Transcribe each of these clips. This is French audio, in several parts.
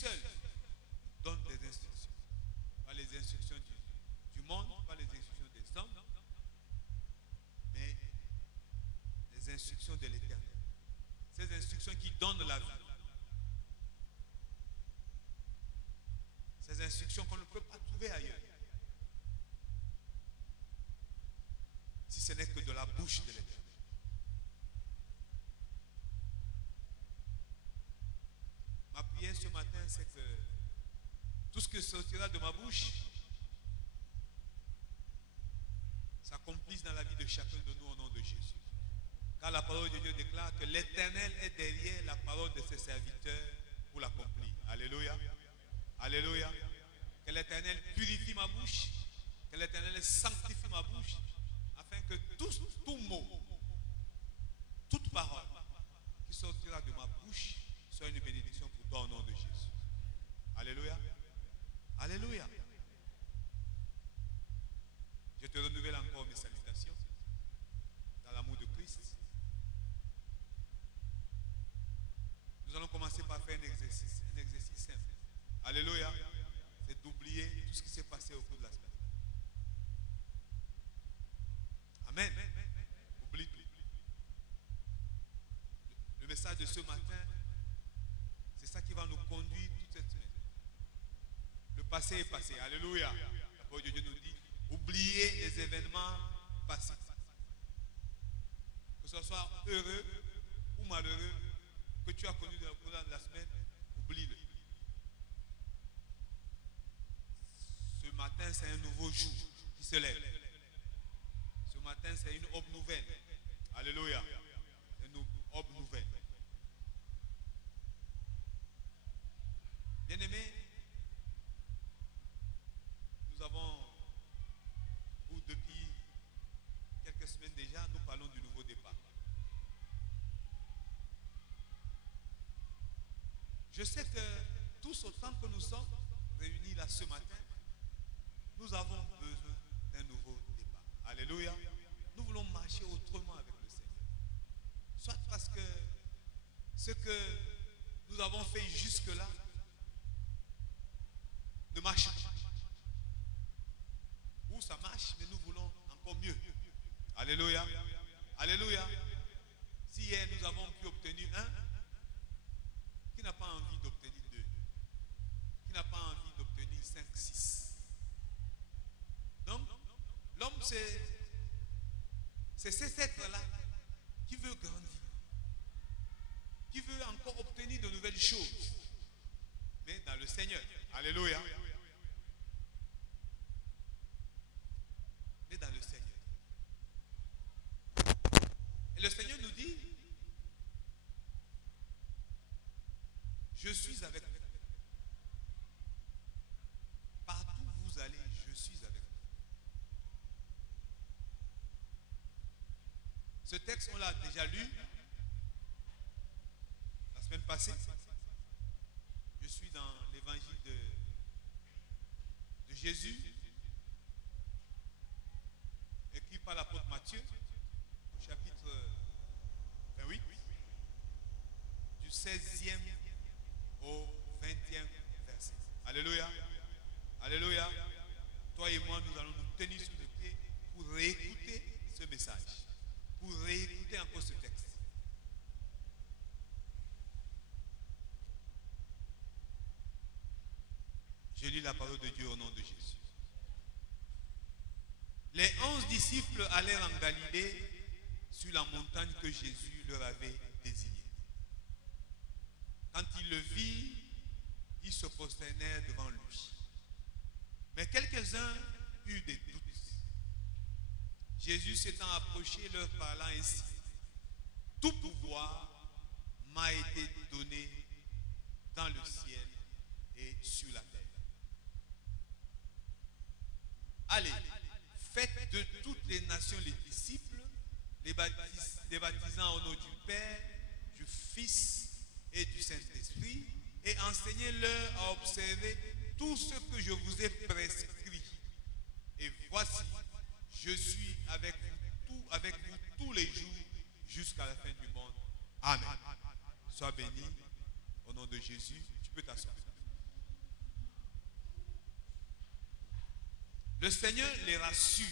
seul donne des instructions. Pas les instructions du monde, pas les instructions des hommes, mais les instructions de l'Éternel. Ces instructions qui donnent la vie. Ces instructions qu'on ne peut pas trouver ailleurs. Si ce n'est que de la bouche de l'Éternel. Ma prière ce matin, c'est que tout ce qui sortira de ma bouche s'accomplisse dans la vie de chacun de nous au nom de Jésus. Car la parole de Dieu déclare que l'Éternel est derrière la parole de ses serviteurs pour l'accomplir. Alléluia. Alléluia. Que l'Éternel purifie ma bouche, que l'Éternel sanctifie ma bouche, afin que tout mot, toute parole qui sortira de ma bouche soit une bénédiction pour toi au nom de Jésus. Alléluia. Alléluia. Je te renouvelle encore mes salutations dans l'amour de Christ. Nous allons commencer par faire un exercice simple. Alléluia. C'est d'oublier tout ce qui s'est passé au cours de la semaine. Amen. Oublie tout. Le message de ce matin, c'est ça qui va nous conduire toute cette semaine. Le passé est passé. Alléluia. La parole de Dieu nous dit, oubliez les événements passés. Que ce soit heureux ou malheureux, que tu as connu dans le cours de la semaine, oublie-le. Ce matin, c'est un nouveau jour qui se lève. Ce matin, c'est une aube nouvelle. Alléluia. C'est une aube nouvelle. Bien-aimés, nous avons, ou depuis quelques semaines déjà, nous parlons du nouveau départ. Je sais que tous autant que nous sommes réunis là ce matin, nous avons besoin d'un nouveau départ. Alléluia. Nous voulons marcher autrement avec le Seigneur. Soit parce que ce que nous avons fait jusque-là ne marche pas. Ou ça marche, mais nous voulons encore mieux. Alléluia. Alléluia. Si hier nous avons pu obtenir un, qui n'a pas envie d'obtenir deux? Qui n'a pas envie d'obtenir 5, 6? Donc, l'homme, c'est cet être-là qui veut grandir, qui veut encore obtenir de nouvelles choses, mais dans le Seigneur. Alléluia. Mais dans le Seigneur. Et le Seigneur nous dit, je suis avec vous. Partout où vous allez, je suis avec vous. Ce texte, on l'a déjà lu la semaine passée. Je suis dans l'évangile de Jésus, écrit par l'apôtre Matthieu, au chapitre 28, du 16e au 20e verset. Alléluia. Alléluia. Toi et moi, nous allons nous tenir sur le pied pour réécouter ce message, pour réécouter encore ce texte. Je lis la parole de Dieu au nom de Jésus. Les 11 disciples allèrent en Galilée sur la montagne que Jésus leur avait désignée. Quand ils le virent, ils se prosternèrent devant lui. Mais quelques-uns eurent des doutes. Jésus s'étant approché, leur parla ainsi. Tout pouvoir m'a été donné dans le ciel et sur la terre. Allez, faites de toutes les nations les disciples, les baptisant au nom du Père, du Fils et du Saint-Esprit, et enseignez-leur à observer tout ce que je vous ai prescrit. Et voici, je suis avec vous tous les jours jusqu'à la fin du monde. Amen. Sois béni au nom de Jésus. Tu peux t'asseoir. Le Seigneur les rassure.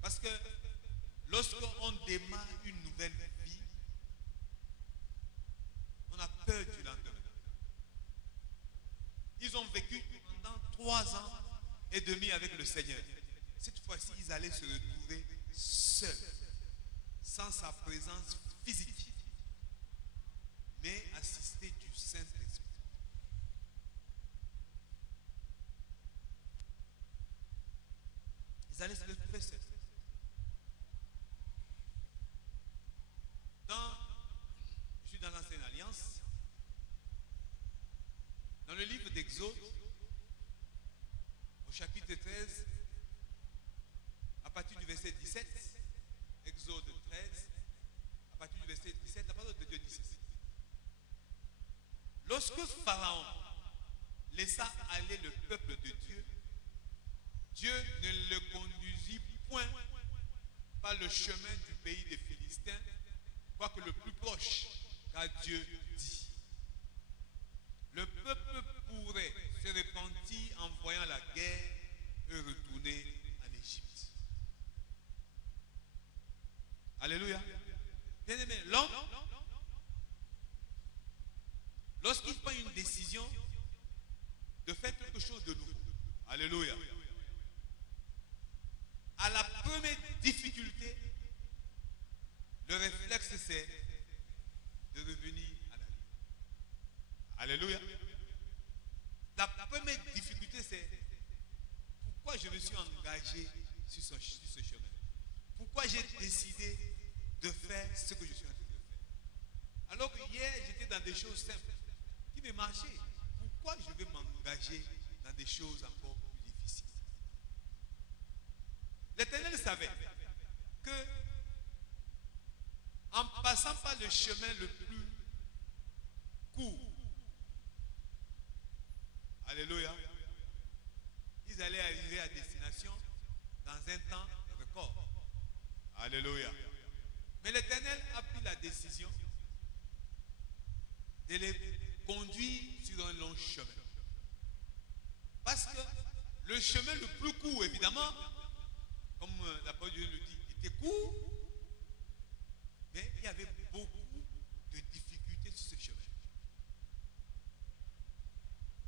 Parce que lorsqu'on démarre une nouvelle vie, on a peur du lendemain. Ils ont vécu pendant 3 ans et demi avec le Seigneur. Cette fois-ci, ils allaient se retrouver seuls, sans sa présence physique, mais assistés du Saint-Esprit. Ils allaient se retrouver seuls. Je suis dans l'Ancienne Alliance. Dans le livre d'Exode, au chapitre 13, à partir du verset 17, Exode 13, à partir du verset 17, la parole de Dieu dit ceci. Lorsque Pharaon laissa aller le peuple de Dieu, Dieu ne le conduisit point par le chemin du pays des Philistins, quoique le plus proche, car Dieu dit. Le peuple pourrait se repentir en voyant la guerre et retourner en Égypte. Alléluia. Bien aimé, l'homme, lorsqu'il prend une décision de faire quelque chose de nouveau, alléluia, à la première difficulté, le réflexe c'est de revenir à la vie. Alléluia. La première difficulté c'est pourquoi je me suis engagé sur ce chemin. Pourquoi j'ai décidé de faire ce que je suis en train de faire. Alors que hier j'étais dans des choses simples qui me marchaient. Pourquoi je vais m'engager dans des choses encore plus difficiles? L'Éternel savait que en passant par le chemin le plus court, alléluia, ils allaient arriver à destination dans un temps record. Alléluia. Mais l'Éternel a pris la décision de les conduire sur un long chemin. Parce que le chemin le plus court, évidemment, comme la parole de Dieu le dit, était court, mais il y avait beaucoup de difficultés sur ce chemin.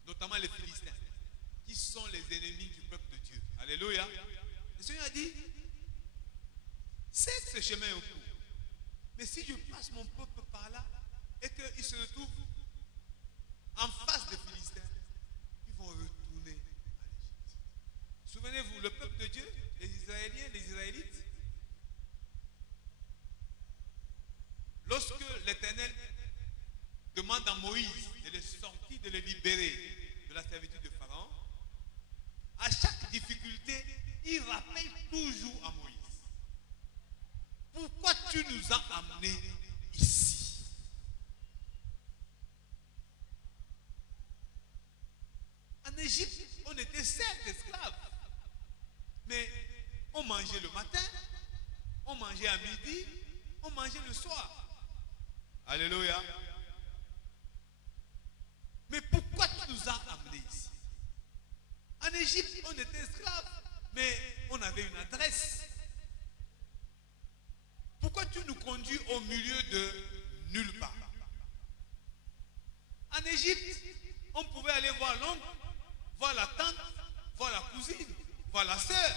Notamment les Philistins, qui sont les ennemis du peuple de Dieu. Alléluia. Le Seigneur a dit, c'est que ce chemin est court. Mais si je passe mon peuple par là, et qu'ils se retrouvent en face des Philistins, ils vont retourner à l'Égypte. Souvenez-vous, le peuple de Dieu, les Israéliens, les Israélites, lorsque l'Éternel demande à Moïse de les sortir, de les libérer de la servitude de Pharaon, à chaque difficulté, il rappelle toujours à Moïse. Pourquoi tu nous as amenés ici? En Égypte, on était 7 esclaves. Mais on mangeait le matin, on mangeait à midi, on mangeait le soir. Alléluia. Mais pourquoi tu nous as amenés ici? En Égypte, on était esclaves, mais on avait une adresse. Pourquoi tu nous conduis au milieu de nulle part? En Égypte, on pouvait aller voir l'oncle, voir la tante, voir la cousine, voir la sœur.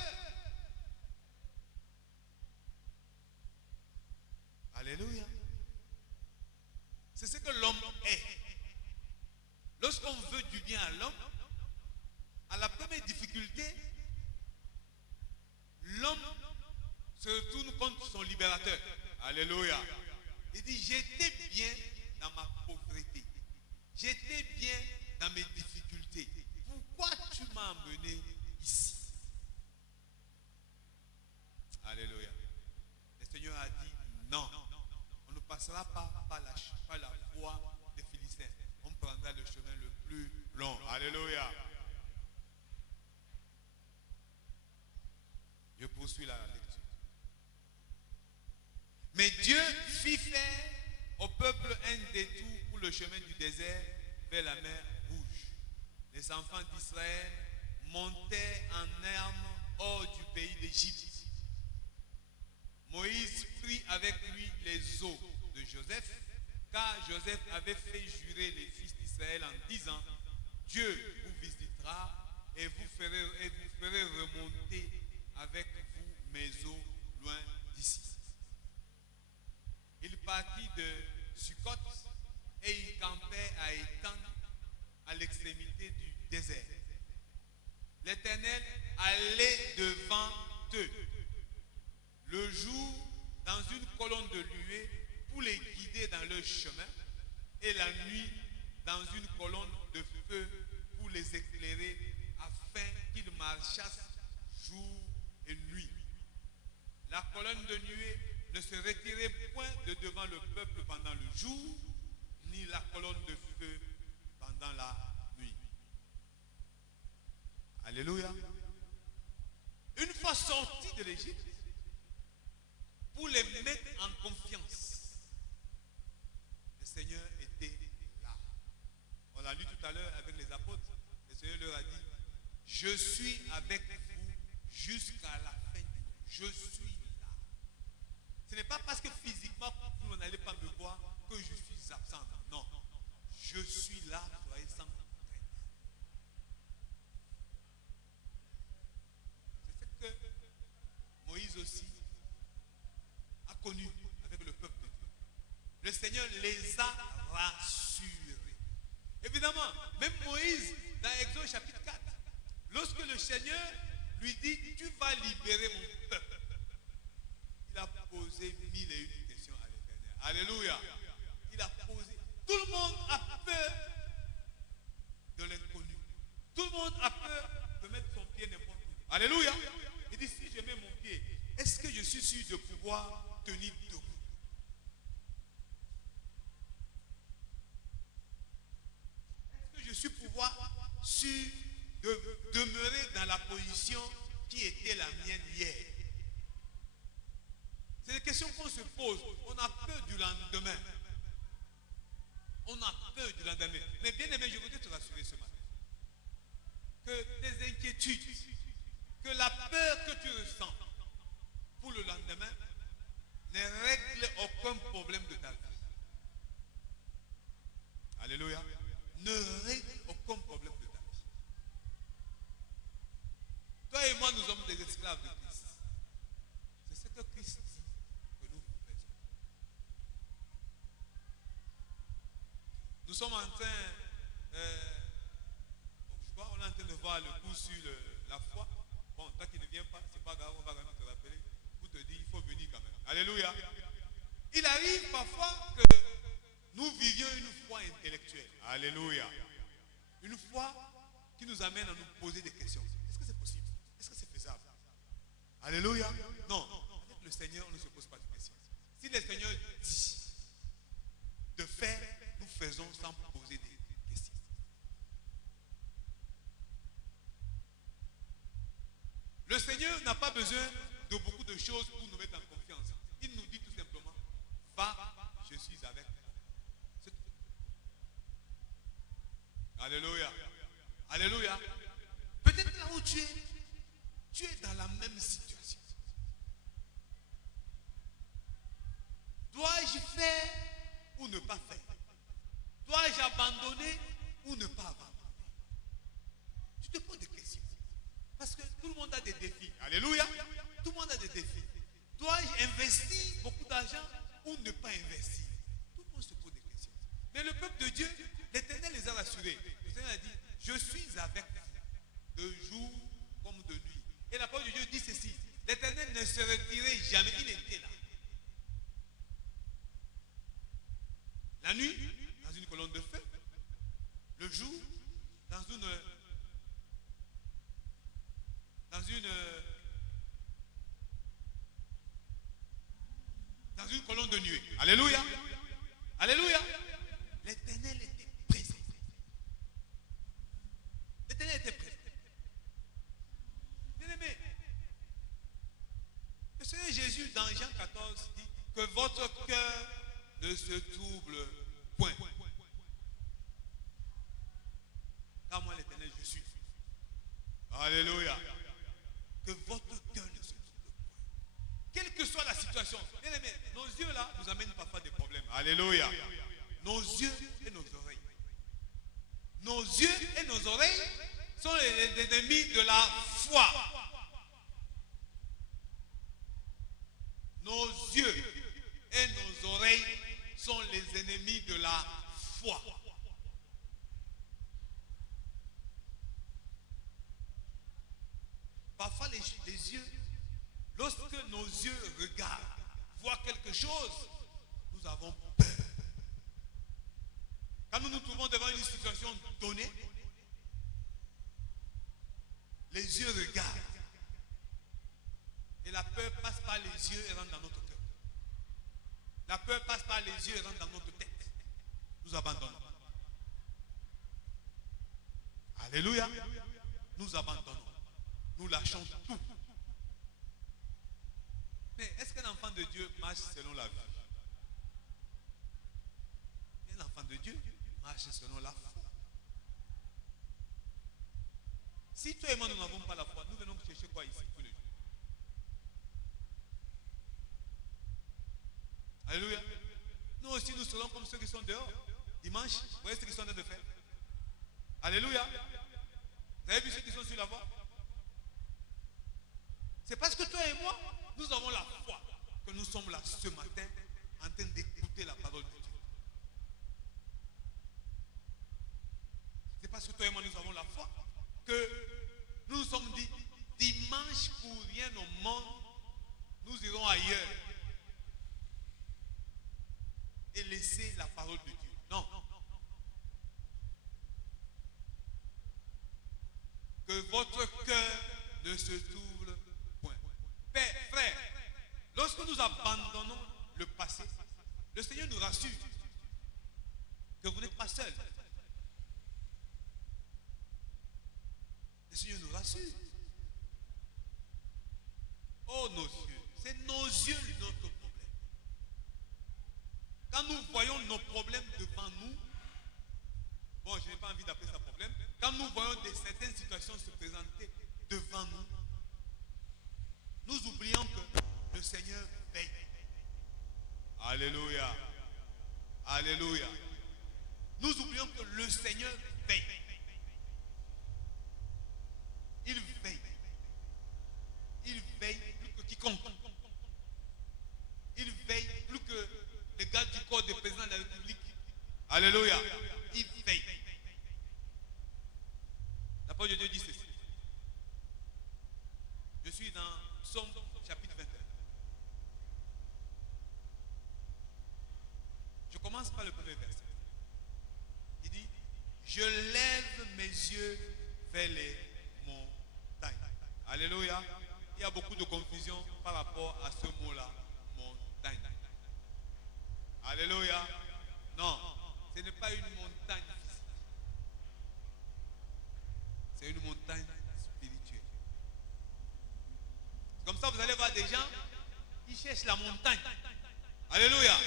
Alléluia. C'est ce que l'homme est. Lorsqu'on veut du bien à l'homme, à la première difficulté, l'homme se retourne contre son libérateur. Alléluia. Il dit, j'étais bien dans ma pauvreté. J'étais bien dans mes difficultés. Pourquoi tu m'as amené ici? Alléluia. Le Seigneur a dit, non. On ne passera pas par la voie des Philistins. On prendra le chemin le plus long. Alléluia. Je poursuis la lecture. Mais Dieu fit faire au peuple un détour pour le chemin du désert vers la mer Rouge. Les enfants d'Israël montaient en armes hors du pays d'Égypte. Moïse prit avec lui les os de Joseph, car Joseph avait fait jurer les fils d'Israël en disant, Dieu vous visitera et vous ferez remonter avec vous mes os loin d'ici. Il partit de Sukkot et il campait à Étan, à l'extrémité du désert. L'Éternel allait devant eux le jour dans une colonne de nuée pour les guider dans leur chemin, et la nuit dans une colonne de feu pour les éclairer, afin qu'ils marchassent jour et nuit. La colonne de nuée ne se retirait point de devant le peuple pendant le jour, ni la colonne de feu pendant la nuit. Alléluia. Une fois sortis de l'Égypte, pour les mettre en confiance, le Seigneur était là. On l'a lu tout à l'heure avec les apôtres. Le Seigneur leur a dit, je suis avec vous jusqu'à la fin du monde. Je suis là. Ce n'est pas parce que physiquement vous n'allez pas me voir que je suis absent. Non. Je suis là, soyez sans crainte. C'est ce que Moïse aussi a connu avec le peuple de Dieu. Le Seigneur les a rassurés. Évidemment, même Moïse, dans Exode chapitre 4, lorsque le Seigneur lui dit, tu vas libérer mon peuple, il a posé 1001 questions à l'Éternel. Alléluia. Il a posé. Tout le monde a peur de l'inconnu. Tout le monde a peur de mettre son pied n'importe où. Alléluia. Il dit, si je mets mon pied, est-ce que je suis sûr de pouvoir tenir debout? Est-ce que je suis sûr de demeurer dans la position qui était la mienne hier? C'est des questions qu'on se pose. On a peur du lendemain. On a peur du lendemain. Mais bien aimé, je voudrais te rassurer ce matin. Que tes inquiétudes, que la peur que tu ressens pour le lendemain ne règle aucun problème de ta vie. Alléluia. Ne règle aucun problème de ta vie. Toi et moi, nous sommes des esclaves de Christ. C'est ce que Christ dit que nous faisons. Nous sommes en train, je crois, on est en train de voir le cours sur la foi. Bon, toi qui ne viens pas, c'est pas grave, on va quand même te rappeler pour te dire, il faut venir quand même. Alléluia. Il arrive parfois que nous vivions une foi intellectuelle. Alléluia. Une foi qui nous amène à nous poser des questions. Est-ce que c'est possible? Est-ce que c'est faisable? Alléluia. Non, avec le Seigneur, on ne se pose pas de questions. Si le Seigneur dit de faire, nous faisons sans poser des questions. Le Seigneur n'a pas besoin de beaucoup de choses pour nous mettre en confiance. Il nous dit tout simplement, va, je suis avec toi. C'est tout. Alléluia. Alléluia. Peut-être là où tu es dans la même situation. Dois-je faire ou ne pas faire? Dois-je abandonner ou ne pas abandonner? Tu te poses des questions. Parce que tout le monde a des défis. Alléluia. Tout le monde a des défis. Dois-je investir beaucoup d'argent ou ne pas investir? Tout le monde se pose des questions. Mais le peuple de Dieu, l'Éternel les a rassurés. Le Seigneur a dit, je suis avec vous de jour comme de nuit. Et la parole de Dieu dit ceci, l'Éternel ne se retirait jamais, il était là. La nuit, dans une colonne de feu. Le jour, dans une colonne de nuée. Alléluia. Alléluia. L'Éternel était présent. L'Éternel était présent. Bien aimé, le Seigneur Jésus dans Jean 14 dit que votre cœur ne se trouble point. Car moi l'Éternel je suis. Alléluia. Que votre cœur ne se trouble point. Quelle que soit la situation. Bien aimé, nos yeux là nous amènent parfois des problèmes. Alléluia. Nos yeux et nos oreilles. Nos yeux et nos oreilles sont les ennemis de la foi. Nos yeux et nos oreilles sont les ennemis de la foi. Parfois les yeux, lorsque nos yeux regardent, voient quelque chose, nous avons peur. Quand nous nous trouvons devant une situation donnée, les yeux regardent. Et la peur passe par les yeux et rentre dans notre cœur. La peur passe par les yeux et rentre dans notre tête. Nous abandonnons. Alléluia. Nous abandonnons. Nous lâchons tout. Mais est-ce qu'un enfant de Dieu marche selon la vie? Un enfant de Dieu marche selon la foi. Si toi et moi nous n'avons pas la foi, nous venons chercher quoi ici tous les jours? Alléluia. Nous aussi nous serons comme ceux qui sont dehors. Dimanche, vous voyez ce qu'ils sont en train de faire? Alléluia. Vous avez vu ceux qui sont sur la voie? C'est parce que toi et moi, nous avons la foi que nous sommes là ce matin en train d'écouter la parole de Dieu. C'est parce que toi et moi, nous avons la foi que nous nous sommes dit, dimanche pour rien au monde, nous irons ailleurs et laisser la parole de Dieu. Non. Que votre cœur ne se trouble point. Père, frère, lorsque nous abandonnons le passé, le Seigneur nous rassure que vous n'êtes pas seul. Le Seigneur nous rassure. Oh nos yeux, c'est nos yeux notre problème. Quand nous voyons nos problèmes devant nous, bon, je n'ai pas envie d'appeler ça problème, quand nous voyons certaines situations se présenter devant nous, nous oublions que le Seigneur veille. Alléluia. Alléluia. Nous oublions que le Seigneur veille. Il veille. Il veille plus que quiconque. Il veille plus que les gars du corps des présidents de la République. Alléluia. Il veille. La parole de Dieu dit ceci. Je suis dans Psaume chapitre 21. Je commence par le premier verset. Il dit, je lève mes yeux vers les montagnes. Alléluia. Il y a beaucoup de confusion par rapport à ce mot-là, montagne. Alléluia. Non, ce n'est pas une montagne physique. C'est une montagne spirituelle. Comme ça, vous allez voir des gens qui cherchent la montagne. Alléluia.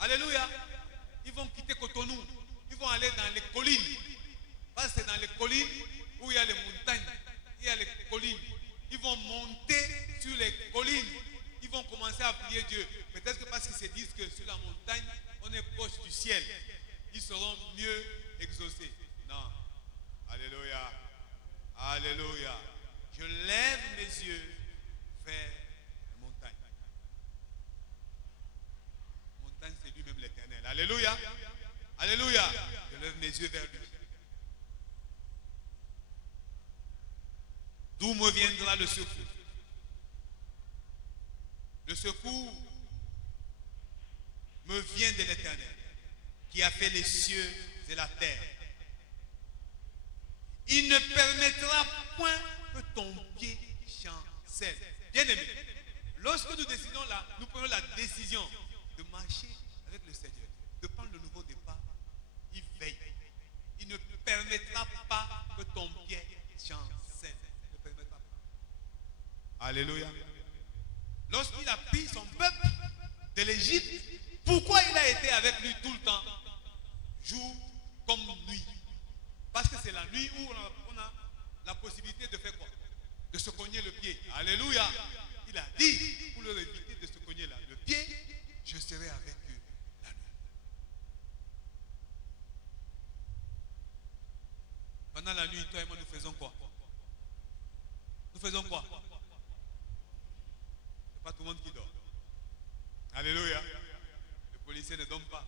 Alléluia. Ils vont quitter Cotonou. Ils vont aller dans les collines. Parce que c'est dans les collines où il y a les montagnes. Il y a les collines. Ils vont monter sur les collines. Ils vont commencer à prier Dieu. Peut-être que parce qu'ils se disent que sur la montagne, on est proche du ciel. Ils seront mieux exaucés. Non. Alléluia. Alléluia. Je lève mes yeux vers la montagne. Montagne, c'est lui-même l'Éternel. Alléluia. Alléluia. Je lève mes yeux vers lui. D'où me viendra le secours? Le secours me vient de l'Éternel, qui a fait les cieux et la terre. Il ne permettra point que ton pied chancelle. Bien-aimé, lorsque nous décidons là, nous prenons la décision de marcher avec le Seigneur, de prendre le nouveau départ, il veille. Il ne permettra pas que ton pied chancelle. Il ne permettra pas. Alléluia. Lorsqu'il a pris son peuple de l'Égypte, pourquoi il a été avec lui tout le temps, jour comme nuit? Parce que c'est la nuit où on a la possibilité de faire quoi? De se cogner le pied. Alléluia. Il a dit, pour leur éviter de se cogner le pied, je serai avec eux la nuit. Pendant la nuit, toi et moi, nous faisons quoi? Nous faisons quoi? C'est pas tout le monde qui dort. Alléluia. Les policiers ne dorment pas.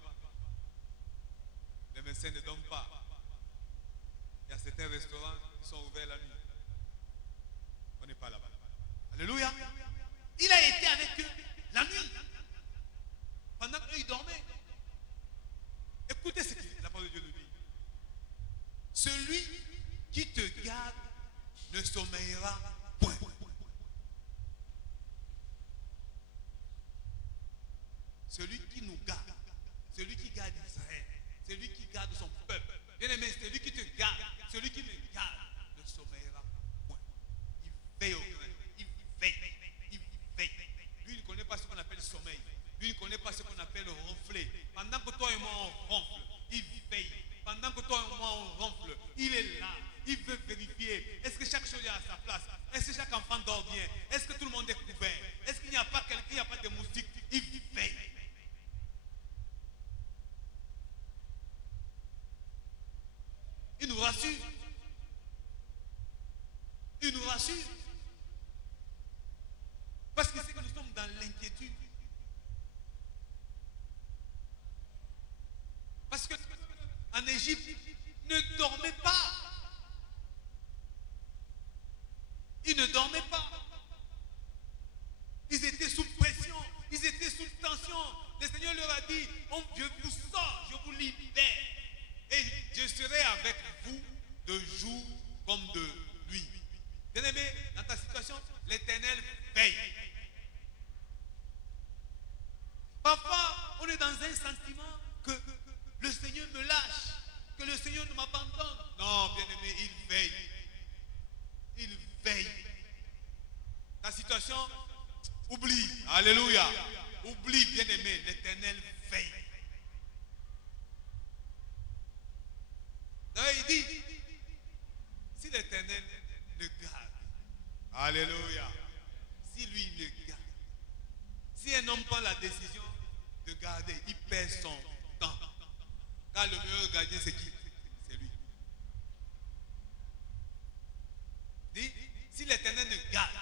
Les médecins ne dorment pas. Il y a certains restaurants qui sont ouverts la nuit. On n'est pas là-bas. Alléluia. Il a été avec eux la nuit. Pendant qu'eux ils dormaient. Écoutez ce que la parole de Dieu nous dit. Celui qui te garde ne sommeillera point. Celui qui nous garde, celui qui garde Israël, celui qui garde son peuple. Bien aimé, celui qui te garde, celui qui me garde, ne sommeillera point. Il veille au grain, il veille, il veille. Lui, il ne connaît pas ce qu'on appelle sommeil. Lui, il ne connaît pas ce qu'on appelle ronfler. Pendant que toi et moi, on ronfle, il veille. Pendant que toi et moi, on ronfle, il est là. Il veut vérifier. Est-ce que chaque chose est à sa place? Est-ce que chaque enfant dort bien? Est-ce que tout le monde est couvert? Est-ce qu'il n'y a pas quelqu'un, il n'y a pas de moustiques? Il veille. Il nous rassure. Il nous rassure. Parce qu'il sait que nous sommes dans l'inquiétude. Parce que en Égypte, ne dormez pas. Ils ne dormaient pas. Ils étaient sous pression. Ils étaient sous tension. Le Seigneur leur a dit, je vous sors, je vous libère. Et je serai avec vous de jour comme de nuit. Bien-aimé, dans ta situation, l'Éternel veille. Parfois, on est dans un sentiment que le Seigneur me lâche, que le Seigneur ne m'abandonne. Non, bien-aimé, il veille. Il veille. Ta situation, oublie. Alléluia. Oublie, bien-aimé, l'Éternel veille. D'ailleurs, il dit, si l'Éternel le garde, alléluia, si lui le garde, si un homme prend la décision de garder, il perd son temps. Car le meilleur gardien, c'est qui? C'est lui. Dit, si l'Éternel ne garde,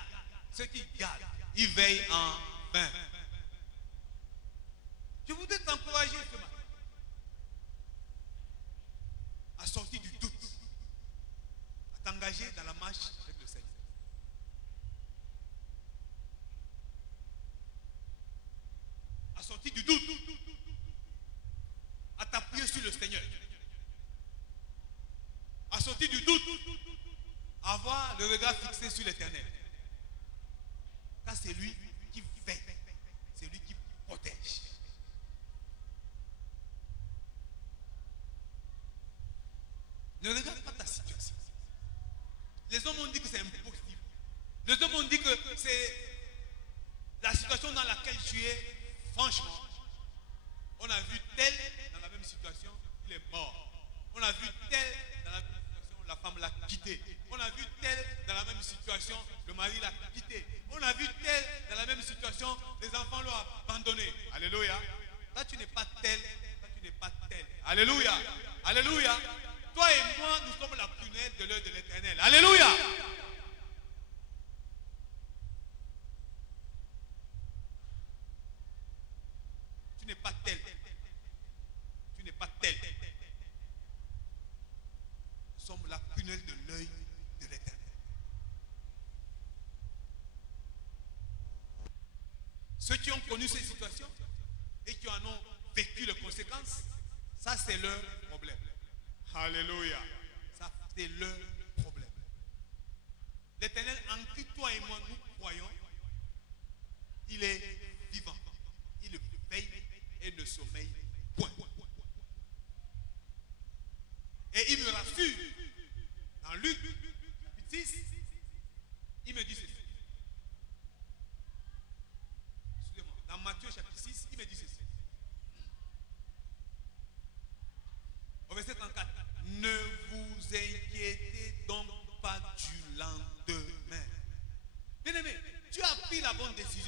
ceux qui gardent, ils veillent en vain. Je voudrais t'encourager ce matin à sortir du doute, à t'engager dans la marche avec le Seigneur. À sortir du doute, à t'appuyer sur le Seigneur. À sortir du doute, à avoir le regard fixé sur l'Éternel. Car c'est lui qui veille, c'est lui qui protège. Ne regarde pas ta situation. Les hommes ont dit que c'est impossible. Les hommes ont dit que c'est la situation dans laquelle tu es. Franchement, on a vu tel dans la même situation, il est mort. On a vu tel dans la même situation, la femme l'a quitté. On a vu tel dans la même situation, le mari l'a quitté. On a vu tel dans la même situation, les enfants l'ont abandonné. Alléluia. Là, tu n'es pas tel. Là, tu n'es pas tel. Alléluia. Alléluia. Toi et moi, nous sommes la prunelle de l'œil de l'Éternel. Alléluia. Tu n'es pas tel. Tu n'es pas tel. Nous sommes la prunelle de l'œil de l'Éternel. Ceux qui ont connu ces situations et qui en ont vécu les conséquences, ça c'est leur problème. Alléluia. Ça c'est leur problème. L'Éternel en qui toi et moi nous croyons, il est vivant. Il veille et ne sommeille point. Et il me rassure. Dans Luc 6, il me dit ceci. Excusez-moi. Dans Matthieu chapitre 6, il me dit ceci. Au verset 34. Ne vous inquiétez donc pas du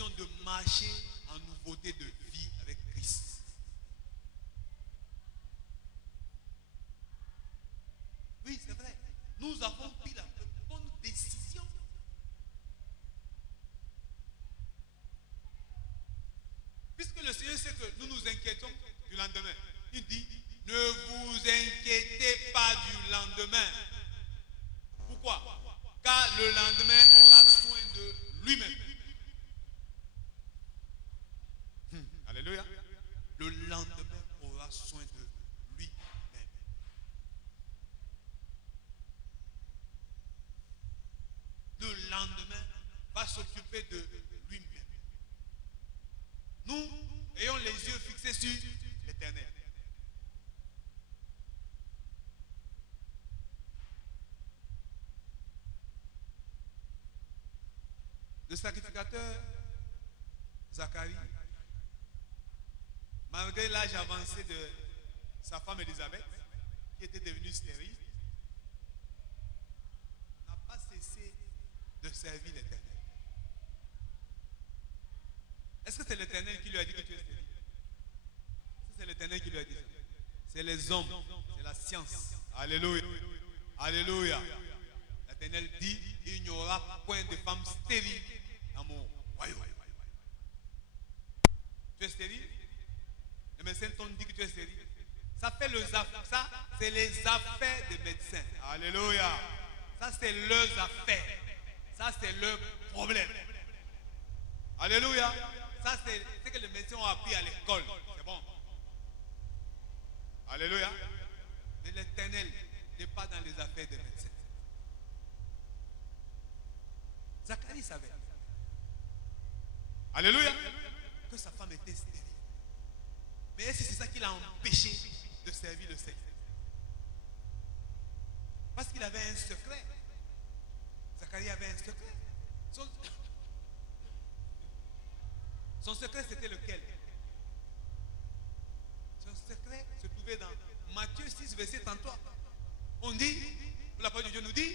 décision de marcher en nouveauté de vie avec Christ. Oui, c'est vrai. Nous avons pris la bonne décision. Puisque le Seigneur sait que nous nous inquiétons du lendemain. Il dit, ne vous inquiétez pas du lendemain. Pourquoi? Car le lendemain aura soin de lui-même. Alléluia. Le lendemain aura soin de lui-même. Le lendemain va s'occuper de lui-même. Nous ayons les yeux fixés sur l'Éternel. Le sacrificateur Zacharie, malgré l'âge avancé de sa femme Élisabeth, qui était devenue stérile, n'a pas cessé de servir l'Éternel. Est-ce que c'est l'Éternel qui lui a dit que tu es stérile? C'est l'Éternel qui lui a dit ça. C'est les hommes, c'est la science. Alléluia. Alléluia. L'Éternel dit, il n'y aura point de femme stérile dans mon royaume. Tu es stérile? Les médecins t'ont dit que tu es stérile. Ça, c'est les affaires des médecins. Alléluia. Ça, c'est leurs affaires. Ça, c'est leur problème. Alléluia. Ça, c'est ce que les médecins ont appris à l'école. C'est bon. Alléluia. Mais l'Éternel n'est pas dans les affaires des médecins. Zacharie savait. Alléluia. Que sa femme était stérile. Mais est-ce que c'est ça qui l'a empêché de servir le Seigneur? Parce qu'il avait un secret. Zacharie avait un secret. Son secret, c'était lequel? Son secret se trouvait dans Matthieu 6, verset 33. On dit, la parole de Dieu nous dit,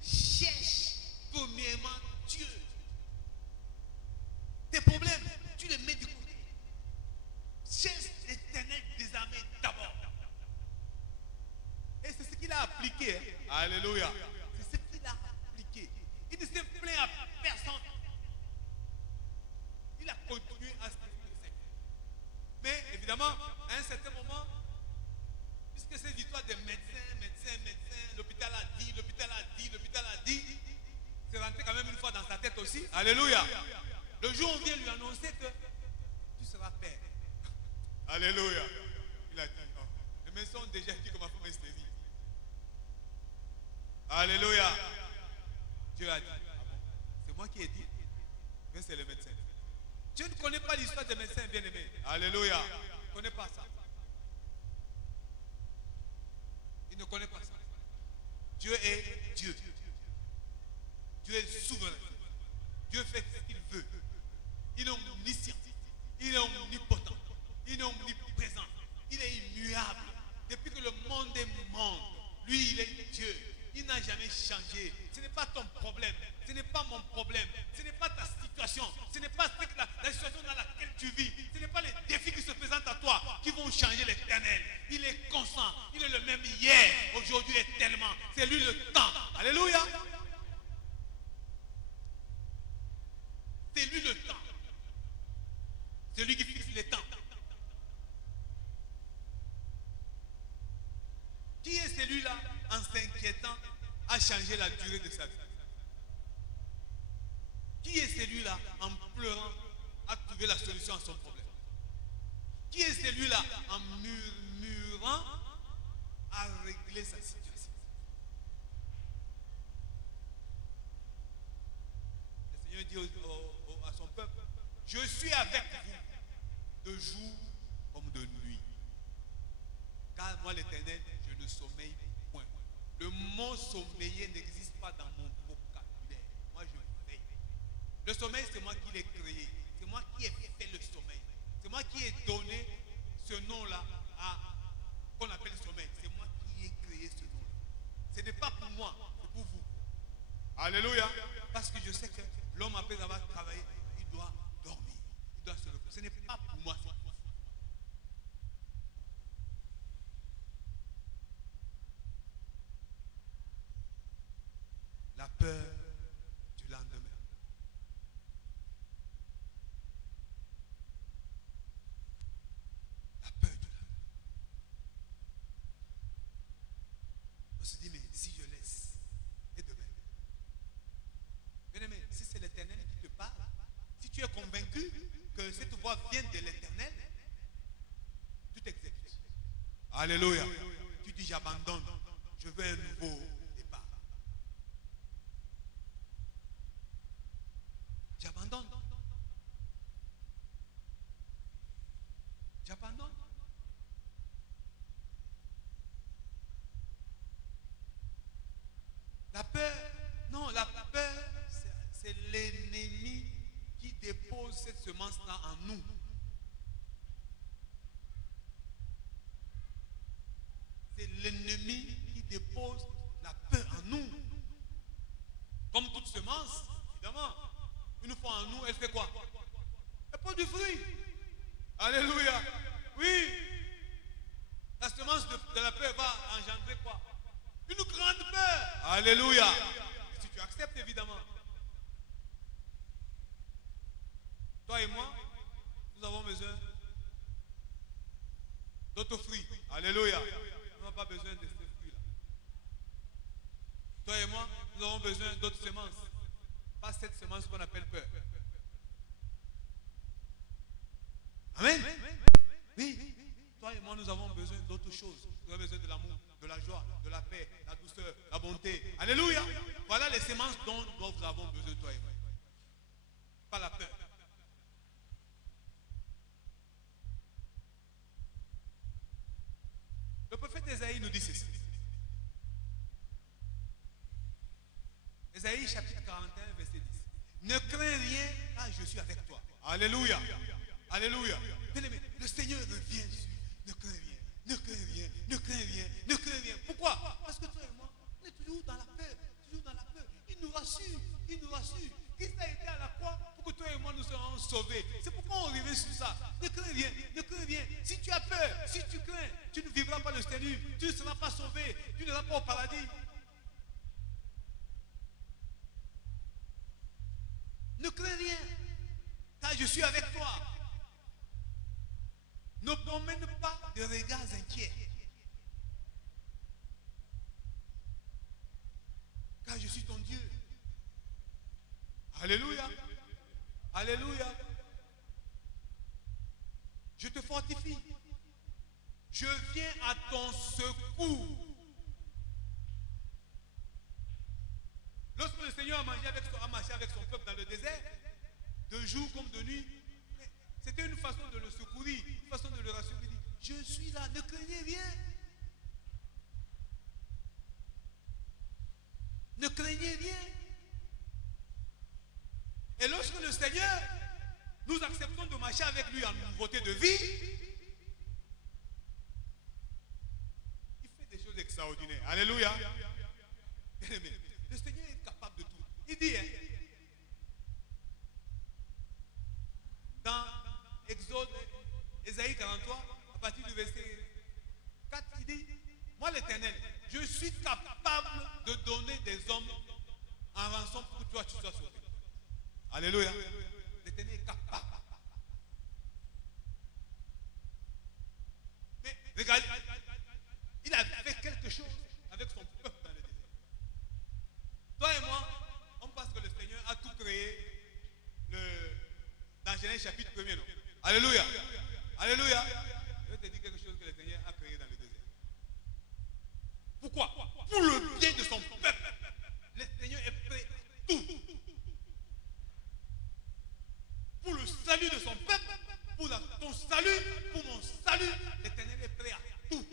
cherche premièrement Dieu. Tes problèmes, tu les mets de côté. Cherche l'Éternel des armées d'abord. Et c'est ce qu'il a appliqué. Hein? Alléluia. C'est ce qu'il a appliqué. Il ne s'est plaint à personne. Il a continué à se faire. Mais évidemment, à un certain moment, puisque ces histoires de médecins, l'hôpital a dit, c'est rentré quand même une fois dans sa tête aussi. Alléluia. Le jour où on vient lui annoncer que tu seras père. Alléluia. Il a dit, oh, les médecins ont déjà dit que ma femme est stérile. Alléluia. Dieu a dit, ah bon, c'est moi qui ai dit, mais c'est le médecin. Dieu ne connaît pas l'histoire des médecins bien-aimés. Alléluia. Il ne connaît pas ça. Il ne connaît pas ça. Dieu est Dieu. Dieu est souverain. Dieu fait ce qu'il veut. Il est omniscient. Il est omnipotent. Il est omniprésent. Il est immuable. Depuis que le monde est monde, lui, il est Dieu. Il n'a jamais changé. Ce n'est pas ton problème. Ce n'est pas mon problème. Ce n'est pas ta situation. Ce n'est pas la situation dans laquelle tu vis. Ce n'est pas les défis qui se présentent à toi qui vont changer l'Éternel. Il est constant. Il est le même hier, aujourd'hui et tellement. C'est lui le temps. Alléluia. C'est lui le temps. C'est lui qui fixe les temps. Qui est celui-là, en s'inquiétant, à changer la durée de sa vie? Qui est celui-là, en pleurant, à trouver la solution à son problème? Qui est celui-là, en murmurant, à régler sa situation? Le Seigneur dit à son peuple, je suis avec vous de jour comme de nuit. Car moi, l'Éternel, je ne sommeille point. Le mot sommeiller n'existe pas dans mon vocabulaire. Moi, je veille. Le sommeil, c'est moi qui l'ai créé. C'est moi qui ai fait le sommeil. C'est moi qui ai donné ce nom-là qu'on appelle le sommeil. C'est moi qui ai créé ce nom-là. Ce n'est pas pour moi, c'est pour vous. Alléluia. Parce que je sais que l'homme, après avoir travaillé, il doit dormir. ce n'est pas pour moi. La peur du lendemain. La peur du lendemain. On se dit, mais si je laisse, et demain. Bien-aimé, si c'est l'Éternel qui te parle, si tu es convaincu que cette voix vient de l'Éternel, tu t'exécutes. Alléluia. Tu dis, j'abandonne. Je veux un nouveau départ. J'abandonne. J'abandonne. La peur, non, la peur, c'est l'ennemi qui dépose cette semence-là en nous. C'est l'ennemi qui dépose la peur en nous. Comme toute semence, évidemment, une fois en nous, elle fait quoi? Elle porte du fruit. Alléluia. Oui. La semence de la peur va engendrer quoi? Une grande peur. Alléluia. Et si tu acceptes, évidemment. Toi et moi, nous avons besoin d'autres fruits. Alléluia. Nous n'avons pas besoin de ces fruits-là. Toi et moi, nous avons besoin d'autres semences. Pas cette semence qu'on appelle peur. Amen. Oui. Toi et moi, nous avons besoin d'autres choses. Nous avons besoin de l'amour, de la joie, de la paix, la douceur, la bonté. Alléluia. Voilà les semences dont nous avons besoin, toi et moi. Pas la peur. Le prophète Ésaïe nous dit ceci. Ésaïe chapitre 41, verset 10. Ne crains rien car je suis avec toi. Alléluia. Alléluia. Bien-aimé, le Seigneur revient sur. Ne crains rien, ne crains rien, ne crains rien, ne crains rien. Pourquoi? Parce que toi et moi, on est toujours dans la peur, toujours dans la peur. Il nous rassure, il nous rassure. Christ a été à la croix pour que toi et moi nous serons sauvés. C'est pourquoi on revient sur ça. Ne crains rien, ne crains rien. Si tu as peur, si tu crains, tu ne vivras pas le salut, tu ne seras pas sauvé, tu ne seras pas au paradis. Ne crains rien, car je suis avec toi. Ne promène pas de regards inquiets, car je suis ton Dieu. Alléluia. Alléluia. Je te fortifie. Je viens à ton secours. Lorsque le Seigneur a marché avec son peuple dans le désert, de jour comme de nuit, c'était une façon de le secourir, une façon de le rassurer. Il dit, je suis là, ne craignez rien. Ne craignez rien. Et lorsque le Seigneur, nous acceptons de marcher avec lui en nouveauté de vie, il fait des choses extraordinaires. Alléluia. Bien-aimé, le Seigneur est capable de tout. Il dit, dans Exode, Ésaïe 43, à partir du verset 4, il dit, moi l'Éternel, je suis capable de donner des hommes en rançon pour que toi tu sois sauvé. Alléluia. L'Éternel est capable. Mais regardez, il a fait quelque chose avec son peuple dans le désert. Toi et moi, on pense que le Seigneur a tout créé dans Genèse chapitre 1er. Non? Alléluia. Alléluia. Je vais te dire quelque chose que le Seigneur a créé dans le désert. Pourquoi? Pour le bien de son peuple. Le Seigneur est prêt à tout. Pour le salut de son peuple, pour ton salut, pour mon salut, l'Éternel est prêt à tout.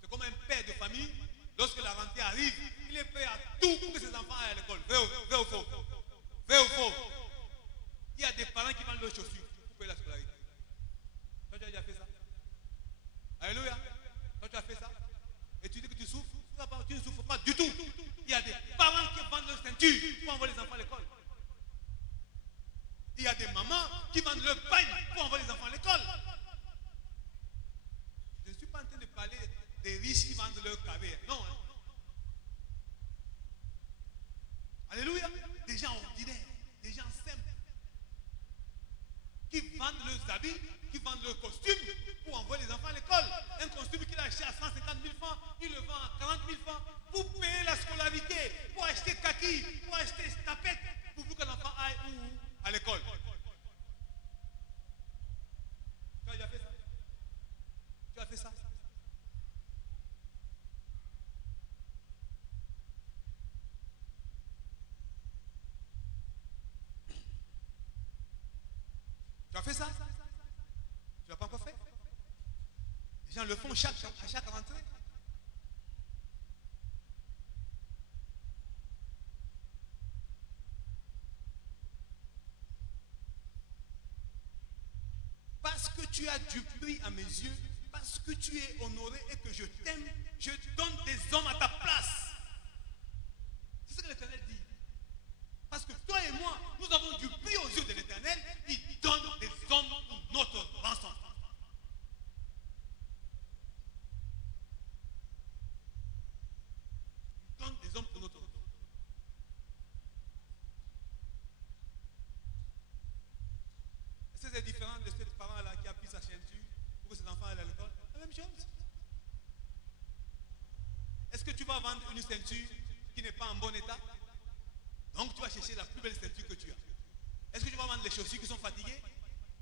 C'est comme un père de famille, lorsque la rentrée arrive, il est prêt à tout pour que ses enfants aillent à l'école. Vrai ou faux? Vrai ou faux? Il y a des parents qui vendent leurs chaussures pour payer la scolarité. Toi, tu as déjà fait ça? Alléluia. Toi, tu as fait ça? Et tu dis que tu souffres? Tu ne souffres pas du tout. Il y a des parents qui vendent leurs ceintures pour envoyer les enfants à l'école. Il y a des mamans qui vendent leur pain pour envoyer les enfants à l'école. Je ne suis pas en train de parler des riches qui vendent leur caviar. Non. Alléluia. Des gens ordinaires, des gens simples, qui vendent leurs habits, qui vendent leurs costumes pour envoyer les enfants à l'école. Un costume qu'il a acheté à 150 000 francs, il le vend à 40 000 francs pour payer la scolarité, pour acheter kaki, pour acheter tapette, pour que l'enfant aille où? À l'école. Tu as déjà fait ça? Tu as fait ça? Tu as fait ça? Tu n'as pas encore fait? Les gens le font à chaque rentrée. Parce que tu as du prix à mes yeux, parce que tu es honoré et que je t'aime, je donne des hommes à ta place. C'est ce que l'Éternel dit. Parce que toi et moi, nous avons du prix aux yeux de l'Éternel, il donne des hommes pour notre rançon. Il donne des hommes pour notre rançon. Est-ce que c'est différent de ce parent-là qui a pris sa ceinture pour que ses enfants aillent à l'école? La même chose. Est-ce que tu vas vendre une ceinture qui n'est pas en bon état? Donc tu vas chercher la plus belle ceinture que tu as. Est-ce que tu vas vendre les chaussures qui sont fatiguées,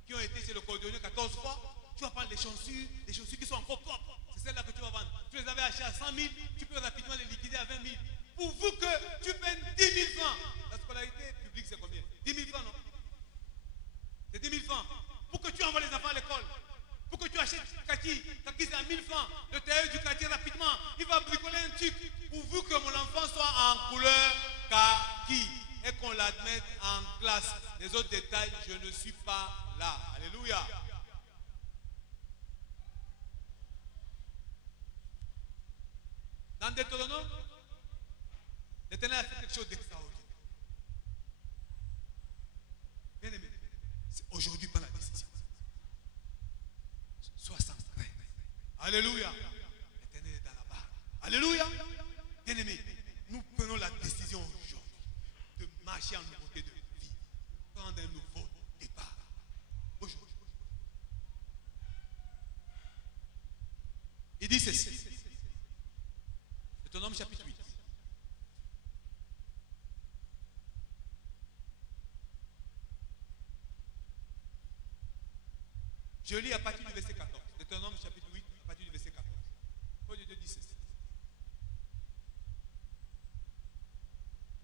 qui ont été chez le cordonnier 14 fois? Tu vas prendre les chaussures qui sont encore propres. C'est celles-là que tu vas vendre. Tu les avais achetées à 100 000, tu peux rapidement les liquider à 20 000. Pourvu que tu payes 10 000 francs. La scolarité publique, c'est combien? 10 000 francs, non? C'est 10 000 francs. Pour que tu envoies les enfants à l'école. Pour que tu achètes kaki c'est à 1000 francs. Le tailleur du quartier rapidement, il va bricoler un truc. Pourvu que mon enfant soit en couleur kaki et qu'on l'admette en classe. Les autres détails, je ne suis pas là. Alléluia. Dans Deutéronome, l'Éternel a fait quelque chose d'extraordinaire. Bien aimé, c'est aujourd'hui pas la décision. Sois sans crainte. Alléluia. L'Éternel est dans la barre. Alléluia. Bien aimé, nous prenons la décision aujourd'hui de marcher en nouveauté de vie, prendre un nouveau départ. Aujourd'hui. Il dit ceci. Deutéronome chapitre 8. Je lis à partir du verset 14. Deutéronome chapitre 8, à partir du verset 14. Paul de Dieu dit ceci.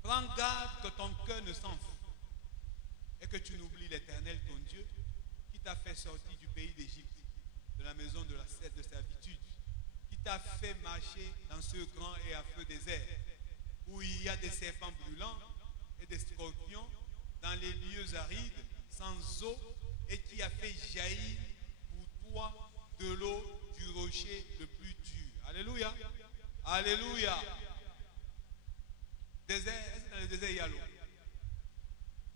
Prends garde que ton cœur ne s'enfle et que tu n'oublies l'Éternel ton Dieu qui t'a fait sortir du pays d'Égypte, de la maison de la servitude, qui t'a fait marcher dans ce grand et affreux désert où il y a des serpents brûlants et des scorpions, dans les lieux arides, sans eau, et qui a fait jaillir pour toi de l'eau du rocher le plus dur. Alléluia. Alléluia. Désert, est-ce que dans le désert il y a l'eau?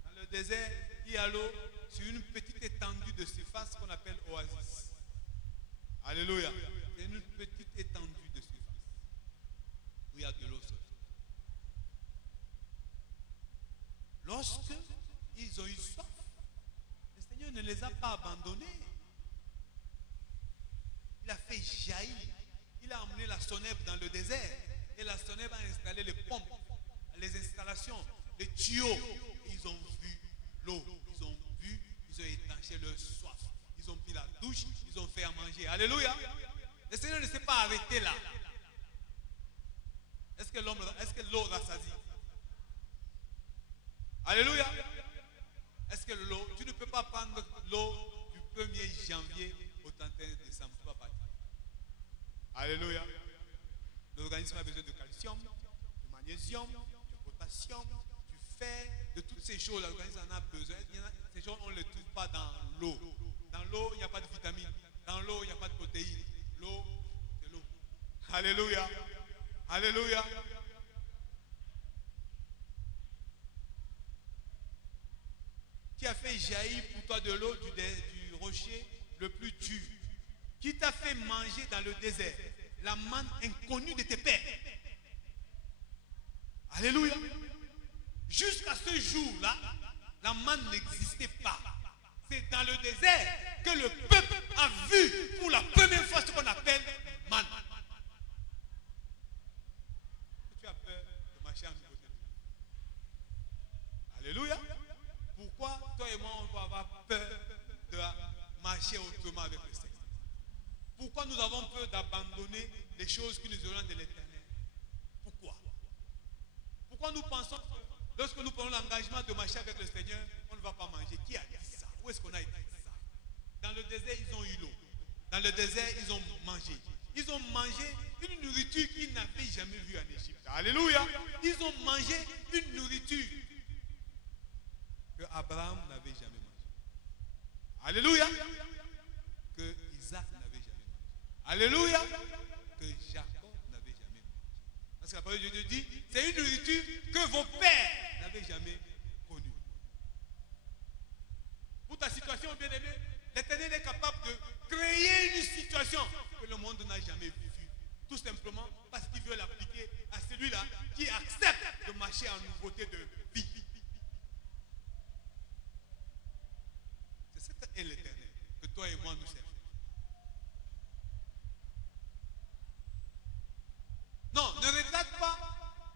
Dans le désert, il y a l'eau sur une petite étendue de surface qu'on appelle oasis. Alléluia. C'est une petite étendue de surface où il y a de l'eau sortie. Lorsque ils ont eu soif, le Seigneur ne les a pas abandonnés. Il a fait jaillir. Il a emmené la Sonèbre dans le désert. Et la Sonèbre a installé les pompes, les installations, les tuyaux. Et ils ont vu l'eau. Ils ont vu, ils ont étanché leur soif. Ils ont pris la douche, ils ont fait à manger. Alléluia. Le Seigneur ne s'est pas arrêté là. Est-ce que l'eau rassasie? Alléluia. Est-ce que l'eau, tu ne peux pas prendre l'eau du 1er janvier au 31 décembre. Tu vas partir. Alléluia. L'organisme a besoin de calcium, de magnésium, de potassium, du fer, de toutes ces choses. L'organisme en a besoin. Ces choses, on ne les trouve pas dans l'eau. Dans l'eau, il n'y a pas de vitamines. Dans l'eau, il n'y a pas de protéines. L'eau, c'est l'eau. Alléluia. Alléluia. qui a fait jaillir pour toi de l'eau du rocher le plus dur, qui t'a fait manger dans le désert la manne inconnue de tes pères. Alléluia. Jusqu'à ce jour-là, la manne n'existait pas. C'est dans le désert que le peuple a vu pour la première fois ce qu'on appelle manne. Tu as peur de marcher en nouveau temps. Alléluia. Pourquoi toi et moi on doit avoir peur de marcher autrement avec le Seigneur? Pourquoi nous avons peur d'abandonner les choses qui nous éloignent de l'éternel? Pourquoi? Pourquoi nous pensons que lorsque nous prenons l'engagement de marcher avec le Seigneur, on ne va pas manger? Qui a dit ça? Où est-ce qu'on a été ça? Dans le désert, ils ont eu l'eau. Dans le désert, ils ont mangé. Ils ont mangé une nourriture qu'ils n'avaient jamais vue en Égypte. Alléluia. Ils ont mangé une nourriture que Abraham n'avait jamais mangée. Alléluia. Que Isaac n'avait jamais mangé. Alléluia. Que Jacob n'avait jamais mangé. Parce que la parole de Dieu dit, c'est une nourriture que vos pères n'avaient jamais connue. Pour ta situation, bien-aimé, l'Éternel est capable de créer une situation que le monde n'a jamais vue. Tout simplement parce qu'il veut l'appliquer à celui-là qui accepte de marcher en nouveauté de vie. C'est cet est l'Éternel que toi et moi nous servons. Non, ne regrette pas.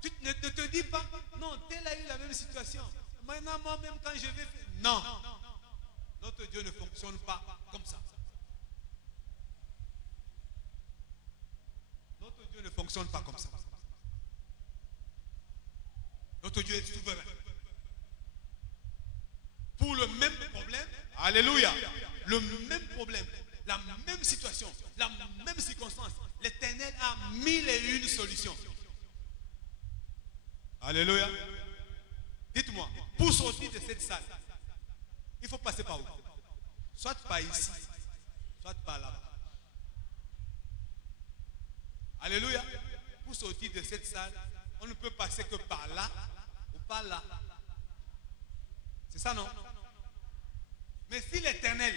Tu ne te dis pas, non, tel a eu la même situation. Maintenant, moi-même, quand je vais faire. Non. Notre Dieu ne fonctionne pas comme ça. Notre Dieu ne fonctionne pas comme ça. Notre Dieu est souverain. Pour le même problème, alléluia, le même problème, la même situation, la même circonstance, l'Éternel a 1001 solutions. Alléluia. Dites-moi, pour sortir de cette salle, il faut passer par où? Soit par ici, soit par là-bas. Alléluia. Pour sortir de cette salle, on ne peut passer que par là ou par là. C'est ça, non? Mais si l'Éternel,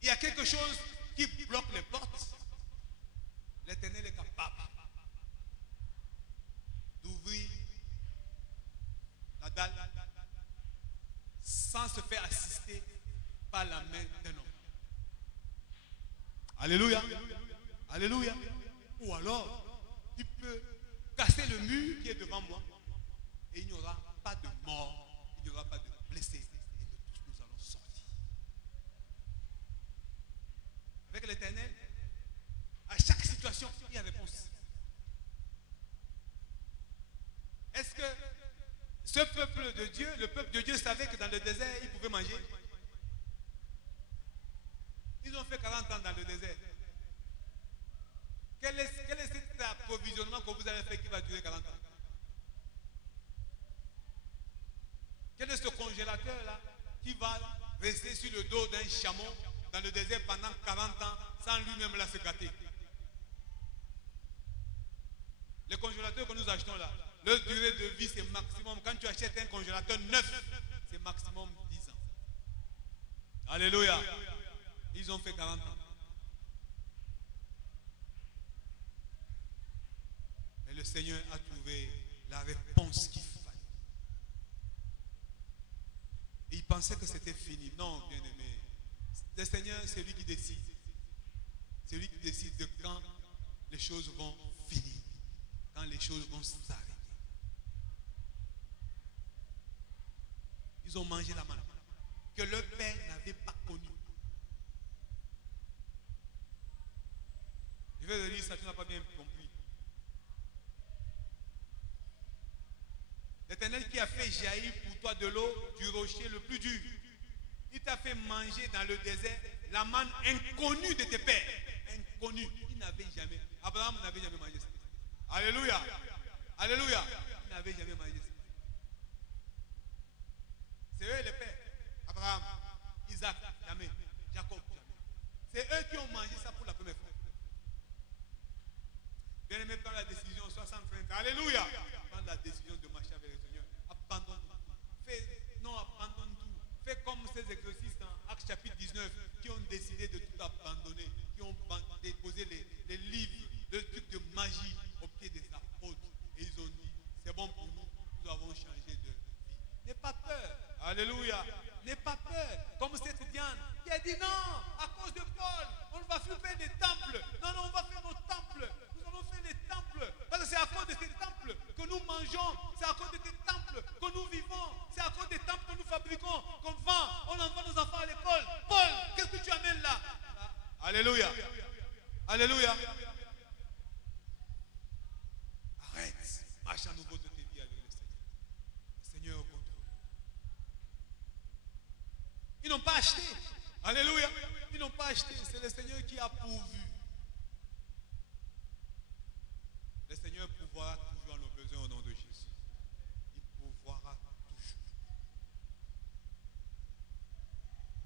il y a quelque chose qui bloque les portes, l'Éternel est capable d'ouvrir la dalle sans se faire assister par la main d'un homme. Alléluia. Alléluia. Ou alors, tu peux casser le mur qui est devant moi et il n'y aura pas de mort, il n'y aura pas de blessés et de tous nous allons sortir. Avec l'Éternel, à chaque situation, il y a réponse. Est-ce que ce peuple de Dieu, le peuple de Dieu savait que dans le désert, ils pouvaient manger? Ils ont fait 40 ans dans le désert. Quel est cet approvisionnement que vous avez fait qui va durer 40 ans? Quel est ce congélateur-là qui va rester sur le dos d'un chameau dans le désert pendant 40 ans sans lui-même la se gâter? Les congélateurs que nous achetons là, leur durée de vie c'est maximum. Quand tu achètes un congélateur neuf, c'est maximum 10 ans. Alléluia. Ils ont fait 40 ans. Mais le Seigneur a trouvé la réponse qu'il fallait. Et il pensait que c'était fini. Non, bien aimé. Le Seigneur, c'est lui qui décide. C'est lui qui décide de quand les choses vont finir. Quand les choses vont s'arrêter. Ils ont mangé la manne que leur père n'avait pas connue. Je vais te dire ça, tu n'as pas bien compris. L'Éternel qui a fait jaillir pour toi de l'eau du rocher le plus dur. Il t'a fait manger dans le désert la manne inconnue de tes pères. Inconnue. Il n'avait jamais. Abraham n'avait jamais mangé ça. Alléluia. Alléluia. Il n'avait jamais mangé ça. C'est eux les pères. Abraham, Isaac, jamais. Jacob, jamais. C'est eux qui ont mangé ça pour la première fois. Bien-aimé, prends la décision, sois sans crainte. Alléluia. Prends la décision de marcher avec le Seigneur. Abandonne. Fais Alléluia. N'aie pas peur, comme cette Diane qui a dit non, à cause de Paul, on ne va plus faire des temples. Non, non, on va faire nos temples. Nous allons faire des temples. Parce que c'est à cause de ces temples que nous mangeons. C'est à cause de ces temples que nous vivons. C'est à cause des temples que nous fabriquons, qu'on vend. On envoie nos enfants à l'école. Paul, qu'est-ce que tu amènes là? Alléluia. Alléluia. Arrête. Marche à nouveau de tes vies avec le Seigneur. Le Seigneur est au contrôle. Ils n'ont pas acheté. Alléluia. Ils n'ont pas acheté. C'est le Seigneur qui a pourvu. Le Seigneur pourvoira toujours à nos besoins au nom de Jésus. Il pourvoira toujours.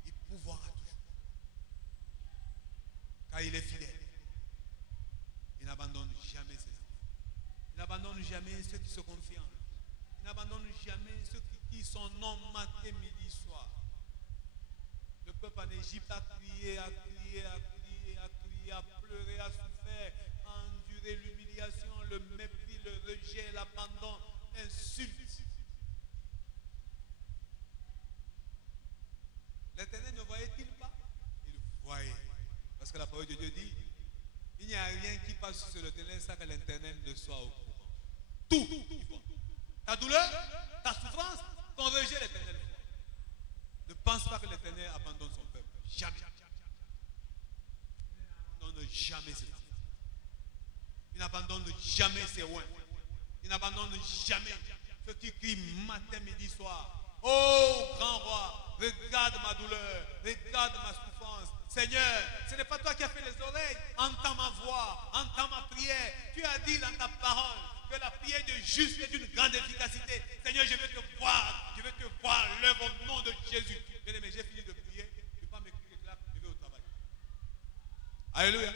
Il pourvoira toujours. Car il est fidèle. Il n'abandonne jamais ses enfants. Il n'abandonne jamais ceux qui se confient en lui. Il n'abandonne jamais ceux qui sont non matin, midi, soir. Le peuple en Égypte a crié, a crié, a crié, a crié, a pleuré, a souffert, a enduré l'humiliation, le mépris, le rejet, l'abandon, l'insulte. L'Éternel ne voyait-il pas? Il voyait. Parce que la parole de Dieu dit, il n'y a rien qui passe sur l'Éternel sans que l'Éternel ne soit au courant. Tout. Ta douleur, ta souffrance, ton rejet, l'Éternel. Ne pense pas que l'Éternel abandonne son peuple. Jamais. Il n'abandonne jamais ses enfants. Il n'abandonne jamais ses oins. Il n'abandonne jamais ceux qui crient matin, midi, soir. Oh, grand roi, regarde ma douleur, regarde ma souffrance. Seigneur, ce n'est pas toi qui as fait les oreilles. Entends ma voix, entends ma prière. Tu as dit dans ta parole que la prière de juste est d'une grande efficacité. Seigneur, je vais te voir l'œuvre au nom de Jésus. Bien-aimé, j'ai fini de prier. Je ne vais pas m'écrire là, je vais au travail. Alléluia.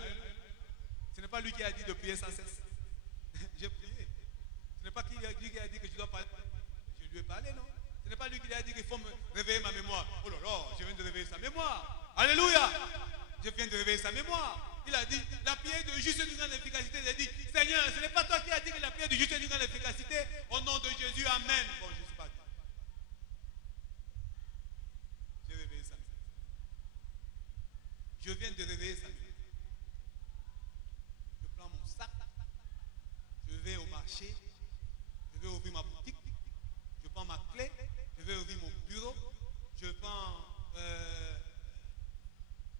Ce n'est pas lui qui a dit de prier sans cesse. J'ai prié. Ce n'est pas lui qui a dit que je dois parler. Je lui ai parlé, non? Ce n'est pas lui qui a dit qu'il faut me réveiller ma mémoire. Oh là là, je viens de réveiller sa mémoire. Alléluia. Je viens de réveiller sa mémoire. Il a dit, la prière de juste est d'une grande efficacité. Il a dit, Seigneur, ce n'est pas toi qui as dit que la prière de juste est d'une grande efficacité. Au nom de Jésus, Amen. Bon, je ne suis pas dit. J'ai réveillé sa mémoire. Je viens de réveiller sa mémoire. Je prends mon sac. Je vais au marché. Je vais ouvrir ma boutique. Je prends ma clé. Je vais ouvrir mon bureau. Je prends...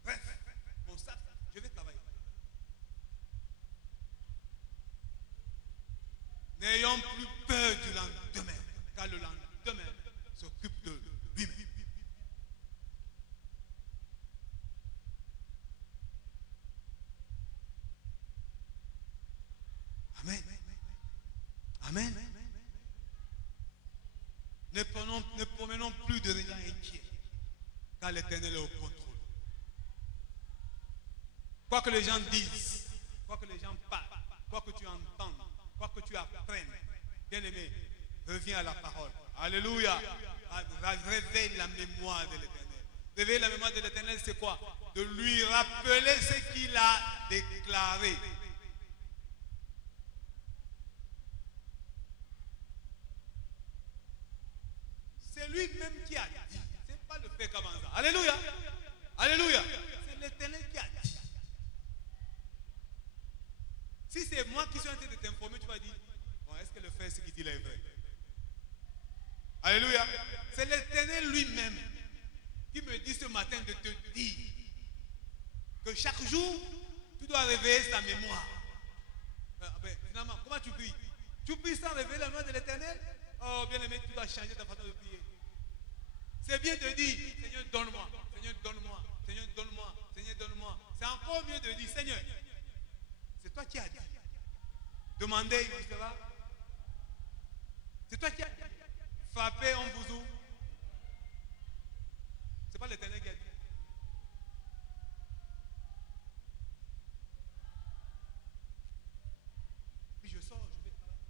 bref, mon sac. Je vais travailler. N'ayons plus peur du lendemain, car le lendemain s'occupe de lui-même. Amen. Amen. Ne promenons plus de regards inquiets, car l'Éternel est au contrôle. Quoi que les gens disent, quoi que les gens parlent, quoi que tu entendes, quoi que tu apprennes, bien-aimé, reviens à la parole. Alléluia. Réveille la mémoire de l'Éternel. Réveiller la mémoire de l'Éternel, c'est quoi? De lui rappeler ce qu'il a déclaré. C'est lui-même qui a dit. Ce n'est pas le fait comme ça. Alléluia. Alléluia. C'est l'Éternel qui a dit. Si c'est moi qui suis en train de t'informer, tu vas dire, bon, est-ce que le fait ce qu'il dit là est vrai? Alléluia. C'est l'Éternel lui-même qui me dit ce matin de te dire que chaque jour, tu dois réveiller sa mémoire. Finalement, comment tu pries? Tu pries sans réveiller la mémoire de l'Éternel? Oh, bien aimé, tu dois changer ta façon de prier. C'est bien de dire, Seigneur, donne-moi, Seigneur, donne-moi, Seigneur, donne-moi, Seigneur, donne-moi. C'est encore mieux de dire, Seigneur, c'est toi qui as dit. Demandez, il vous sera. C'est toi qui as dit. Frappez, on vous ouvre. C'est pas l'Éternel qui a dit. Puis je sors, je vais travailler.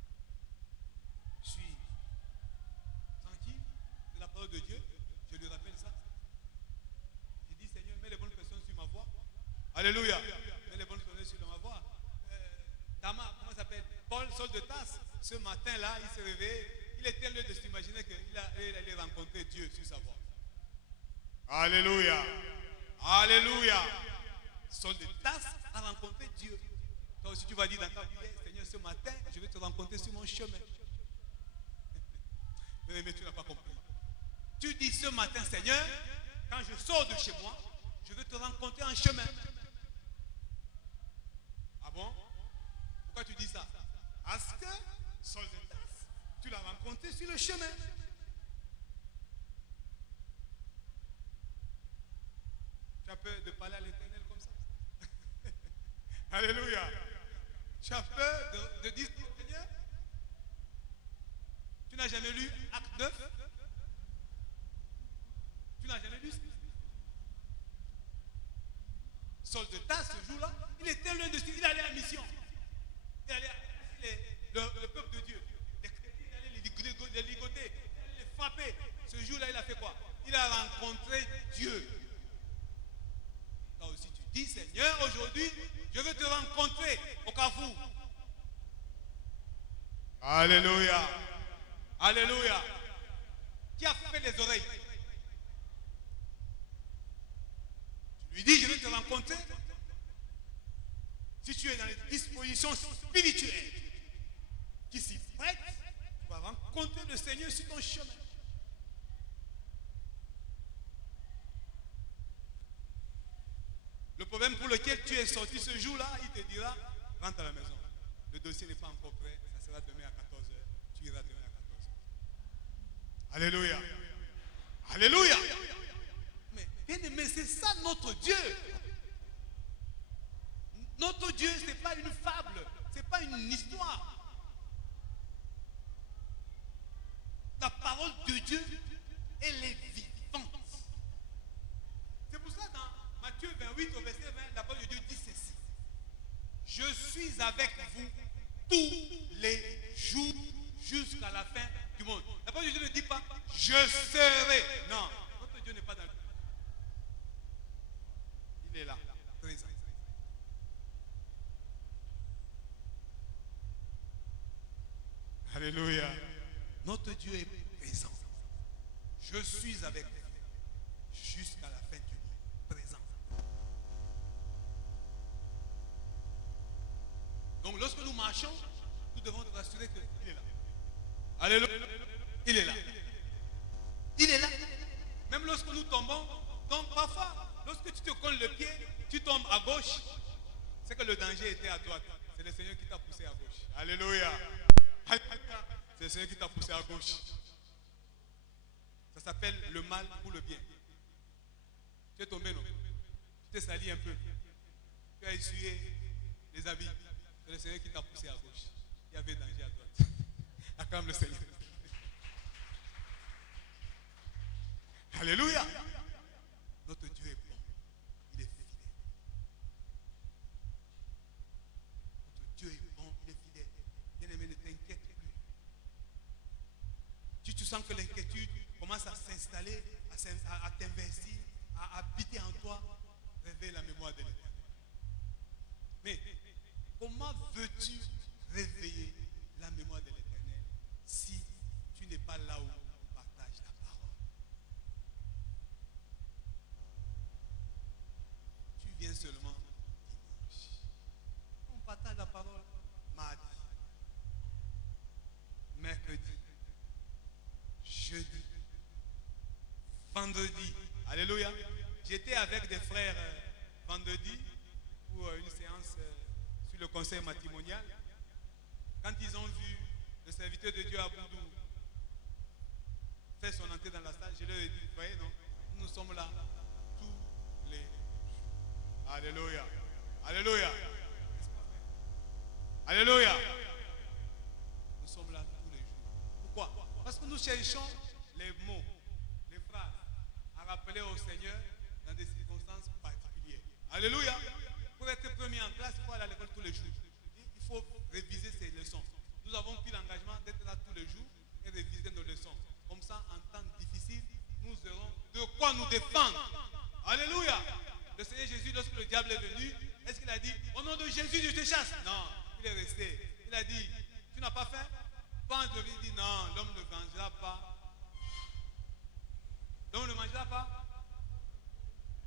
Je suis tranquille, c'est la parole de Dieu. Je lui rappelle ça. Je dis, Seigneur, mets les bonnes personnes sur ma voie. Alléluia. Mets les bonnes personnes sur ma voie. Tama, comment ça s'appelle? Paul, Saul de Tasse. Ce matin-là, il s'est réveillé. il était lieu de s'imaginer qu'il allait rencontrer Dieu sur sa voie. Alléluia. Alléluia. Saul de Tarse a rencontré Dieu. Toi aussi tu vas dire dans ta prière, Seigneur, ce matin, je vais te rencontrer sur mon chemin. Mais tu n'as pas compris. Tu dis ce matin, Seigneur, quand je sors de chez moi, je vais te rencontrer en chemin. Ah bon? Pourquoi tu dis ça? Parce que Saul de Tarse, tu l'as rencontré sur le chemin. Tu as peur de parler à l'Éternel comme ça? Alléluia. Tu as peur de dire, Seigneur, tu n'as jamais lu Acte 9? Tu n'as jamais lu ça? Saul de Tarse, ce jour-là, il était loin de ce qu'il allait en mission. Il allait le peuple de Dieu. Les chrétiens, il allait les ligoter, il allait les frapper. Ce jour-là, il a fait quoi? Il a rencontré Dieu. Là aussi, tu dis, Seigneur, aujourd'hui, je veux te rencontrer au carrefour. Alléluia. Alléluia. Qui a fait les oreilles? Tu lui dis, je vais te rencontrer. Si tu es dans les dispositions spirituelles qui s'y prêtent, tu vas rencontrer le Seigneur sur ton chemin. Le problème pour lequel tu es sorti ce jour-là, il te dira, rentre à la maison. Le dossier n'est pas encore prêt, ça sera demain à 14h. Tu iras demain à 14h. Alléluia. Alléluia. Mais bien aimé, c'est ça notre Dieu. Notre Dieu, ce n'est pas une fable, ce n'est pas une histoire. La parole de Dieu, elle est vivante. C'est pour ça dans Matthieu 28 au verset 20, la parole de Dieu dit ceci. Je suis avec vous tous les jours jusqu'à la fin du monde. La parole de Dieu ne dit pas je serai. Non, notre Dieu n'est pas dans le monde. Il est là, présent. Alléluia. Notre Dieu est présent. Je suis avec vous jusqu'à la fin du monde. Présent. Donc lorsque nous marchons, nous devons nous rassurer qu'il est là. Alléluia. Il est là. Il est là. Même lorsque nous tombons, donc parfois, lorsque tu te colles le pied, tu tombes à gauche, c'est que le danger était à droite. C'est le Seigneur qui t'a poussé à gauche. Alléluia. C'est le Seigneur qui t'a poussé à gauche. Ça s'appelle le mal pour le bien. Tu es tombé, non? Tu t'es sali un peu. Tu as essuyé les habits. C'est le Seigneur qui t'a poussé à gauche. Il y avait danger à droite. Acclame le Seigneur. Alléluia. Notre Dieu est bon. Il est fidèle. Notre Dieu est bon, il est fidèle. Bien-aimé, ne t'inquiète plus. Tu sens que l'inquiétude commence à s'installer, à t'investir, à habiter en toi. Réveille la mémoire de l'Éternel. Mais comment veux-tu réveiller la mémoire de l'Éternel si tu n'es pas là où on partage la parole? Tu viens seulement dimanche. On partage la parole mardi, mercredi, jeudi, vendredi. Alléluia. J'étais avec des frères vendredi pour une séance sur le conseil matrimonial. Quand ils ont vu le serviteur de Dieu à Boudou faire son entrée dans la salle, je leur ai dit, vous voyez, non, nous sommes là tous les jours. Alléluia. Alléluia. Alléluia. Nous sommes là tous les jours. Pourquoi? Parce que nous cherchons les mots, les phrases à rappeler au Seigneur dans des circonstances particulières. Alléluia. Pour être premier en classe, il faut aller à l'école tous les jours. Il faut réviser ses leçons. Nous avons pris l'engagement d'être là tous les jours et réviser nos leçons. Comme ça, en temps difficile, nous aurons de quoi nous défendre. Alléluia. Le Seigneur Jésus, lorsque le diable est venu, est-ce qu'il a dit, au nom de Jésus, je te chasse? Non, il est resté. Il a dit, tu n'as pas faim? pense de lui dire non, l'homme ne mangera pas. L'homme ne mangera pas.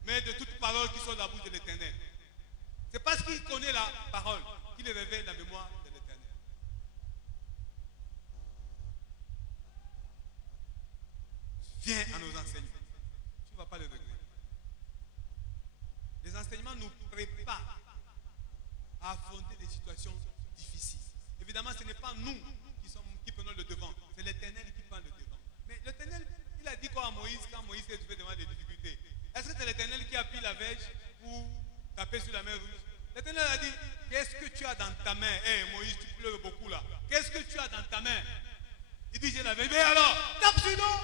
Mais de toute parole qui sort de la bouche de l'Éternel. C'est parce qu'il connaît la parole qu'il révèle la mémoire de l'Éternel. Viens à nos enseignements. Tu ne vas pas le regretter. Les enseignements nous préparent à affronter des situations difficiles. Évidemment, ce n'est pas nous qui prenons le devant. C'est l'Éternel qui prend le devant. Mais l'Éternel, il a dit quoi à Moïse quand Moïse s'est trouvé devant des difficultés? Est-ce que c'est l'Éternel qui a pris la verge pour taper sur la mer rouge? L'Éternel a dit, qu'est-ce que tu as dans ta main? Hé Moïse, tu pleures beaucoup là. Qu'est-ce que tu as dans ta main? Il dit, j'ai la verge. Mais alors, tape sur nous.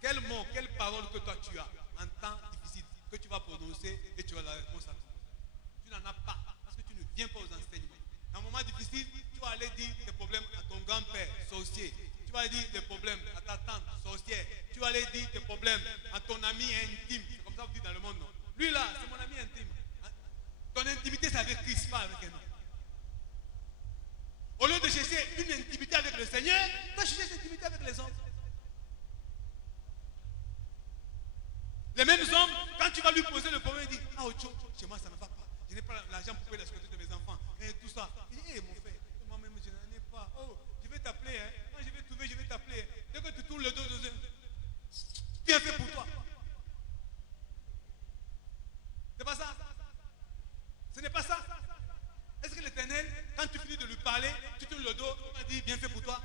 Quel mot, quelle parole que toi tu as en temps difficile que tu vas prononcer et tu as la réponse à tout. Tu n'en as pas parce que tu ne viens pas aux enseignements. Dans un moment difficile, tu vas aller dire tes problèmes à ton grand-père, sorcier. Tu vas aller dire tes problèmes à ta tante, sorcière. Tu vas aller dire tes problèmes à ton ami intime. C'est comme ça que vous dites dans le monde, non? Lui là, c'est mon ami intime. Ton intimité, c'est avec Christ, pas avec un homme. Au lieu de chercher une intimité avec le Seigneur, tu vas chercher cette intimité avec les hommes. Les mêmes hommes, quand tu vas lui poser le problème, il dit, ah, Ocho, chez moi ça ne va pas. Je n'ai pas l'argent pour payer la sécurité de mes enfants. Et tout ça. Il dit, hé mon frère, moi-même je n'en ai pas. Oh, je vais t'appeler. Hein. Quand je vais trouver, je vais t'appeler. Dès que tu tournes le dos, bien fait pour toi. C'est pas ça. Ce n'est pas ça. Est-ce que l'Éternel, quand tu finis de lui parler, tu tournes le dos, il dit, bien fait pour toi.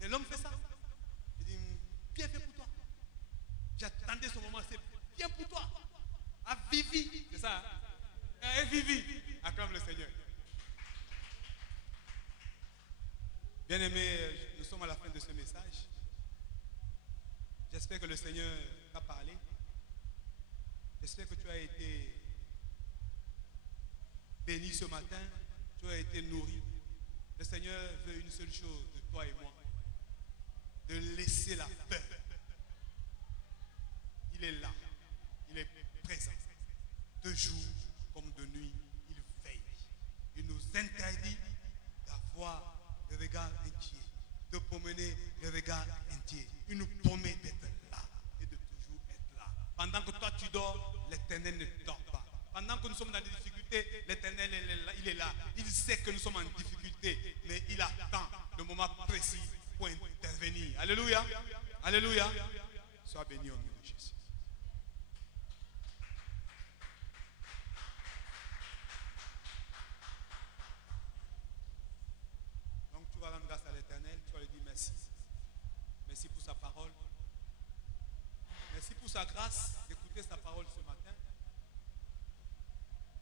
Et l'homme fait ça. Il dit, bien fait pour toi. J'attendais ce moment, c'est bien pour toi. À Vivi, c'est ça. À Vivi, acclame le Seigneur. Bien-aimé, nous sommes à la fin de ce message. J'espère que le Seigneur t'a parlé. J'espère que tu as été béni ce matin. Tu as été nourri. Le Seigneur veut une seule chose de toi et moi. De laisser la peur. Il est là, il est présent. De jour comme de nuit, il veille. Il nous interdit d'avoir le regard inquiet, de promener le regard inquiet. Il nous promet d'être là et de toujours être là. Pendant que toi tu dors, l'Éternel ne dort pas. Pendant que nous sommes dans des difficultés, l'Éternel il est là. Il sait que nous sommes en difficulté, mais il attend le moment précis pour intervenir. Alléluia. Alléluia. Sois béni au nom de Jésus. Tu vas rendre grâce à l'Éternel, tu vas lui dire merci. Merci pour sa parole. Merci pour sa grâce d'écouter sa parole ce matin.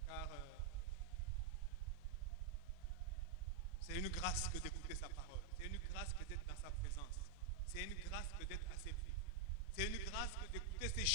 Car c'est une grâce que d'écouter sa parole. C'est une grâce que d'être dans sa présence. C'est une grâce que d'être à ses pieds. C'est une grâce que d'écouter ces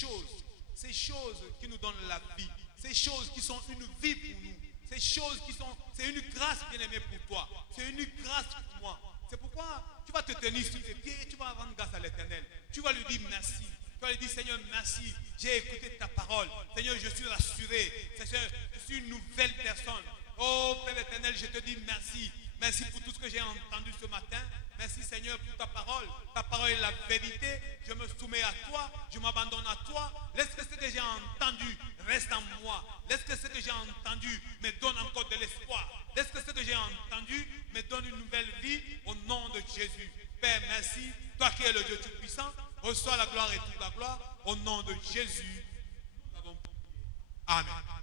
choses qui nous donnent la vie. Ces choses qui sont une vie pour nous. Ces choses qui sont, c'est une grâce bien-aimée pour toi. C'est une grâce pour moi. C'est pourquoi tu vas te tenir sur tes pieds et tu vas rendre grâce à l'Éternel. Tu vas lui dire merci. Tu vas lui dire, Seigneur, merci. J'ai écouté ta parole. Seigneur, je suis rassuré. Seigneur, je suis une nouvelle personne. Oh, Père éternel, je te dis merci. Merci pour tout ce que j'ai entendu ce matin. Merci Seigneur pour ta parole. Ta parole est la vérité. Je me soumets à toi. Je m'abandonne à toi. Laisse que ce que j'ai entendu reste en moi. Laisse que ce que j'ai entendu me donne encore de l'espoir. Laisse que ce que j'ai entendu me donne une nouvelle vie au nom de Jésus. Père, merci. Toi qui es le Dieu Tout-Puissant, reçois la gloire et toute la gloire au nom de Jésus. Nous avons prié. Amen.